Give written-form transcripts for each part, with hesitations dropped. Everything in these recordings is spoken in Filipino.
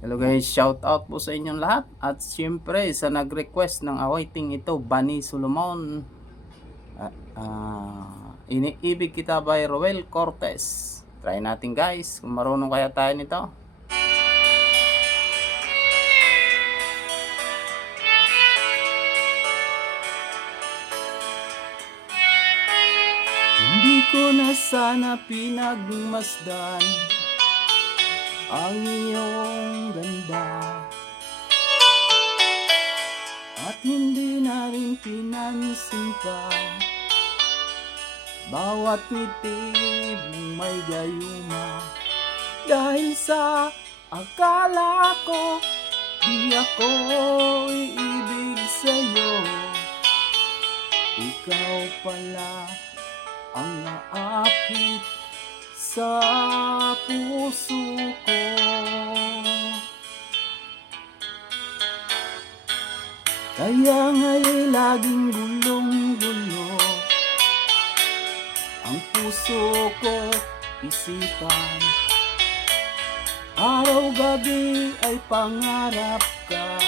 Hello guys, shout out po sa inyong lahat. At siyempre sa nag-request ng awaiting ito, Bani Solomon. Iniibig kita by Roel Cortez. Try natin guys, kung marunong kaya tayo nito. Hindi ko na sana pinagmasdan ang iyong ganda, at hindi na rin pinansin pa bawat ngiti mong may gayuma. Dahil sa akala ko di ako iibig sa'yo, ikaw pala ang naakit sa puso ko. Kaya nga'y laging gulong-gulo ang puso ko, isipan. Araw-gabi ay pangarap ka,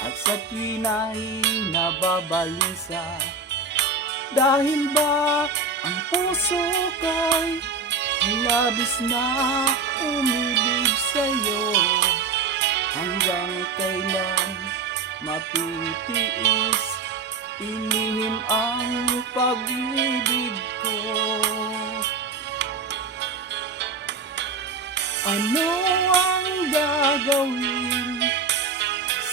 at sa tuwin ay nababalisa. Dahil ba ang puso ko'y labis na umibig sa'yo, hanggang kailan matitiis inihim ang pag-ibig ko. Ano ang gagawin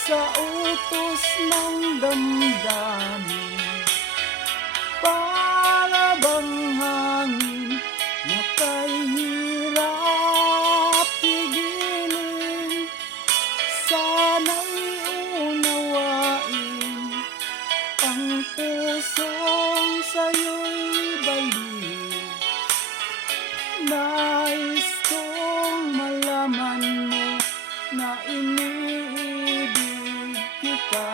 sa utos ng damdamin? Para bang hangin na kay hirap pigilin? Sana'y unawain ang pusong sa'yo'y baliw. Nais kong malaman mo na iniibig kita.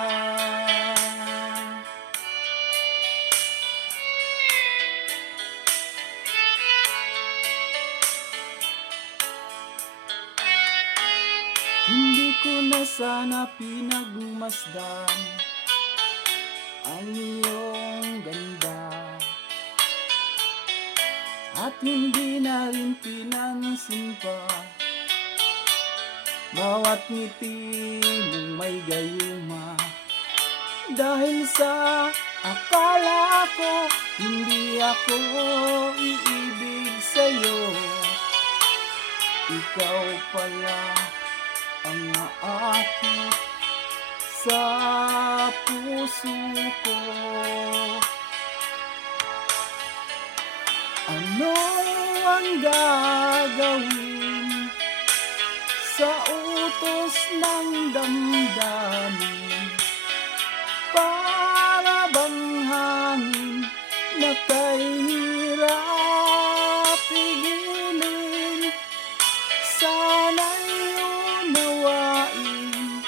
Hindi ko na sana pinagmasdan ang iyong ganda, at hindi na rin pinansin pa bawat ngiti mong may gayuma. Dahil sa akala ko hindi ako iibig sa'yo, ikaw pala ang naakit sa puso ko. Ano ang gagawin sa utos ng damdamin? Para bang hangin na kay hirap pigilin? Sana'y unawain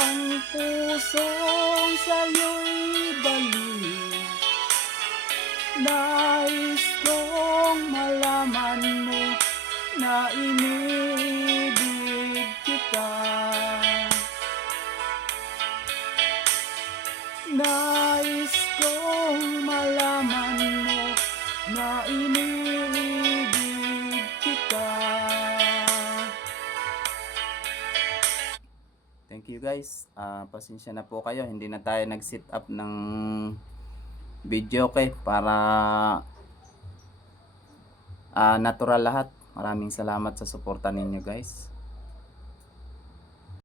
ang pusong sa'yo'y baliw. Nais kong malaman mo na iniibig kita. Nais kong malaman mo na iniibig kita. Thank you guys. Pasensya na po kayo, hindi na tayo nag-set up ng video, okay, para natural lahat. Maraming salamat sa suporta ninyo guys.